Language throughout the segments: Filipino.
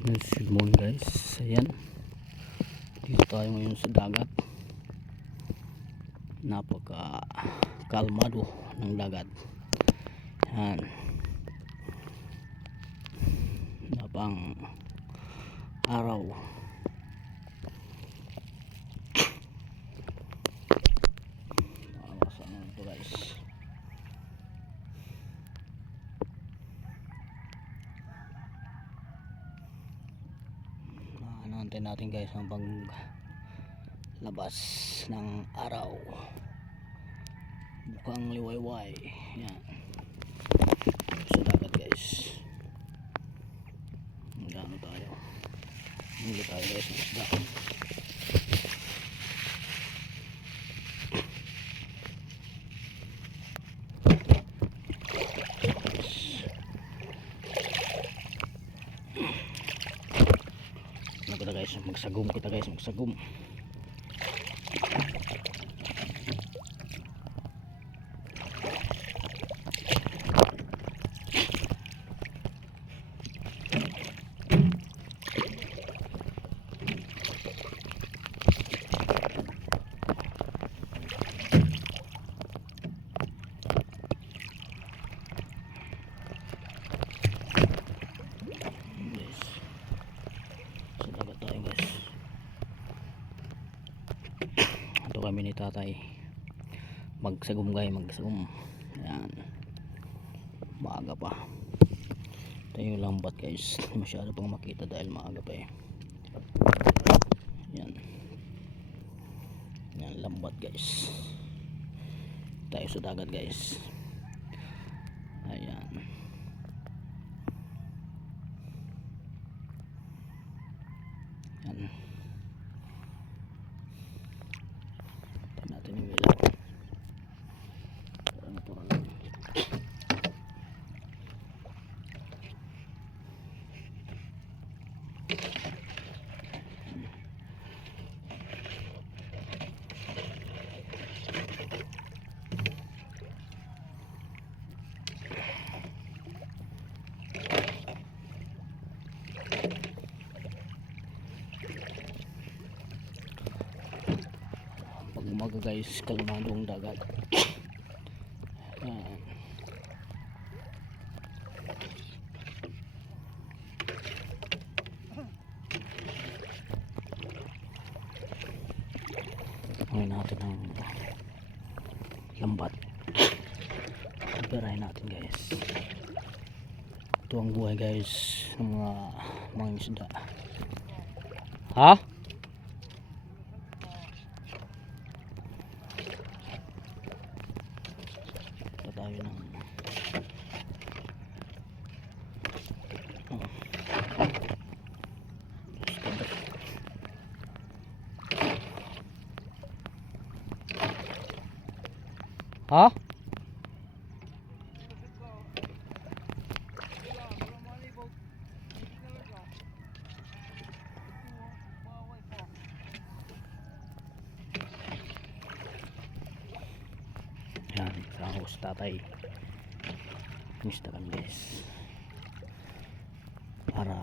Yes, Good morning guys. Ayan. Dito tayo ngayon sa dagat. Napaka kalmado ng dagat. Ayan. Napang araw. Nakakasa naman ito guys. Naantay natin guys ang pag labas ng araw. Mukhang liwayway. Yan. Sa dagat guys. Magano tayo. Huli tayo guys ng isda. Ano kita guys, magsagum kita guys, magsagum. Guys. Sa dagat tayo guys. Ito kami ni tatay. Magsagum guys, magsagum. Ayan. Maaga pa. Ito yung lambat guys. Masyado pang makita dahil maaga pa eh. Yan. Yan lambat guys. Tayo sa dagat guys. Ayan. Yan. Tayo natin yung ilaw. Para natural lang. pag umaga guys kalmado ang dagat Ayan. Ngayon natin ang lambat Pagpirahin natin guys Ito ang buhay guys ng mga mga isda Ha? Ito tayo Yan, si tatay. Mista kami guys. Para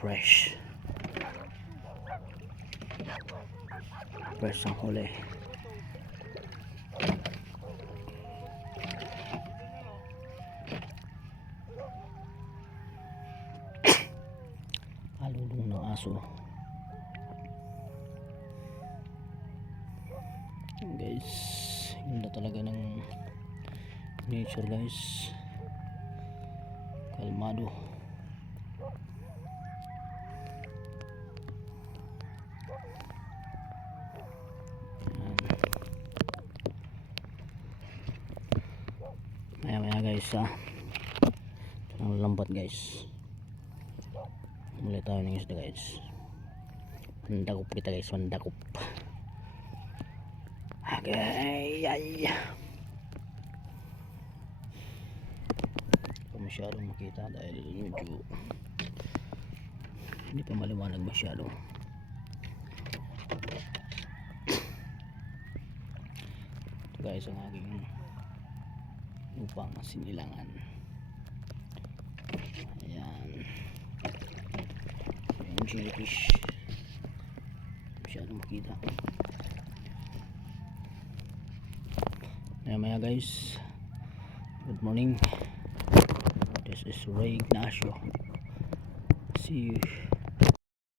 fresh. Fresh ang huli. Alulong ng aso. Guys, ganda talaga ng nature guys. Kalmado. Maya maya guys ah. Ang lambat guys. Muli tayo ng isda guys. Mandakop kita guys, mandakop. Okay, ay. Hindi masyadong makita dahil medyo hindi pa maliwanag masyado. Ito guys ang aking upang sinilangan. Ayan. jellyfish masyadong makita maya guys. Good morning. This is Ray Ignacio. See you